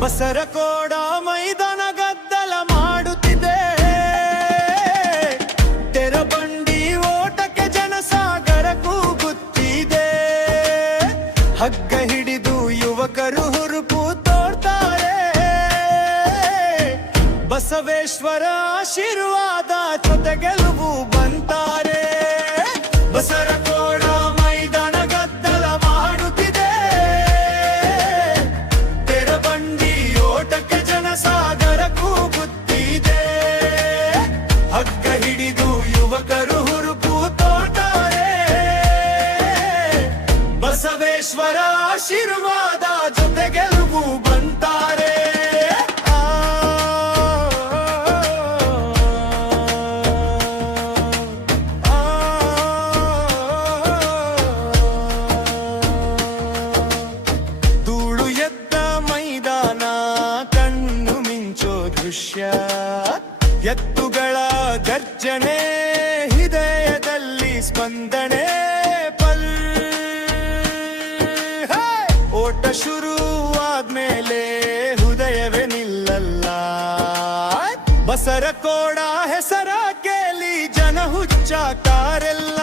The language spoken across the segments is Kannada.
ಬಸರಕೋಡ ಮೈದಾನ ಗದ್ದಲ ಮಾಡುತ್ತಿದೆ, ತೆರಬಂಡಿ ಓಟಕ್ಕೆ ಜನಸಾಗರ ಕೂಗುತ್ತಿದೆ. ಹಗ್ಗ ಹಿಡಿದು ಯುವಕರು ಹುರುಪು ತೋರ್ತಾರೆ, ಬಸವೇಶ್ವರ ಆಶೀರ್ವಾದ ಜೊತೆ ಗೆಲುವು ಬಂತಾರೆ. ಬಸರಕೋಡ ಮೈದಾನ ಗದ್ದಲ ಮಾಡುತ್ತಿದೆ, ತೆರಬಂಡಿ ಓಟಕ್ಕೆ ಜನಸಾಗರ ಕೂಗುತ್ತಿದೆ. ಹಗ್ಗ ಹಿಡಿದು ಯುವಕರು ಹುರುಪು ತೋರ್ತಾರೆ, ಬಸವೇಶ್ವರ ಆಶೀರ್ವಾದ ಜೊತೆ ಗೆಲುವು ಬಂತಾರೆ. ಎತ್ತುಗಳ ಗರ್ಜನೆ, ಹೃದಯದಲ್ಲಿ ಸ್ಪಂದನೆ, ಓಟ ಶುರುವಾದ್ಮೇಲೆ ಹೃದಯವೇ ನಿಲ್ಲಲ್ಲ. ಬಸರಕೋಡ ಹೆಸರ ಕೇಳಿ ಜನ ಹುಚ್ಚಾಕಾರೆಲ್ಲ.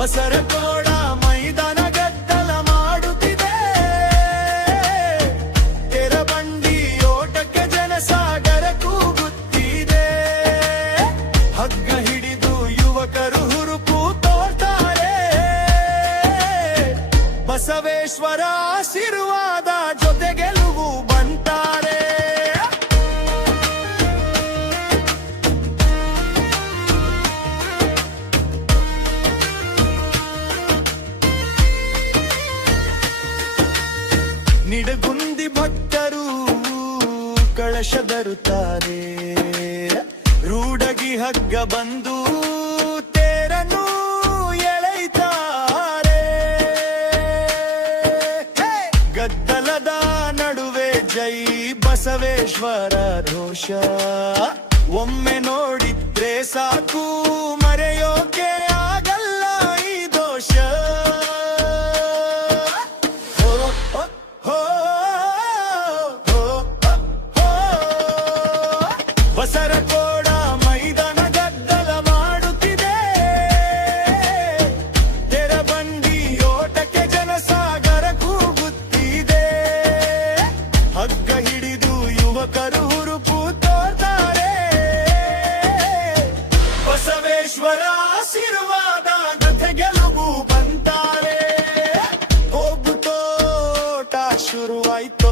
ಬಸರಕೋಡ ಮೈದಾನ ಗದ್ದಲ ಮಾಡುತ್ತಿದೆ, ತೆರಬಂಡಿ ಓಟಕ್ಕೆ ಜನಸಾಗರ ಕೂಗುತ್ತಿದೆ. ಹಗ್ಗ ಹಿಡಿದು ಯುವಕರು ಹುರುಪು ತೋರ್ತಾರೆ, ಬಸವೇಶ್ವರ ಆಶೀರ್ವಾದ ಜೊತೆ ಗೆಲುವು ಬಂತಾರೆ. ನಿಡಗುಂದಿ ಭಕ್ತರು ಕಳಶ ಧರುತ್ತಾರೆ, ರೂಢಗಿ ಹಗ್ಗ ಬಂದು ತೇರನ್ನು ಎಳೆಯುತ್ತಾರೆ. ಗದ್ದಲದ ನಡುವೆ ಜೈ ಬಸವೇಶ್ವರ ಘೋಷ, ಒಮ್ಮೆ ನೋಡಿದ್ರೆ ಸಾಕು ಮರೆಯೋಕೆ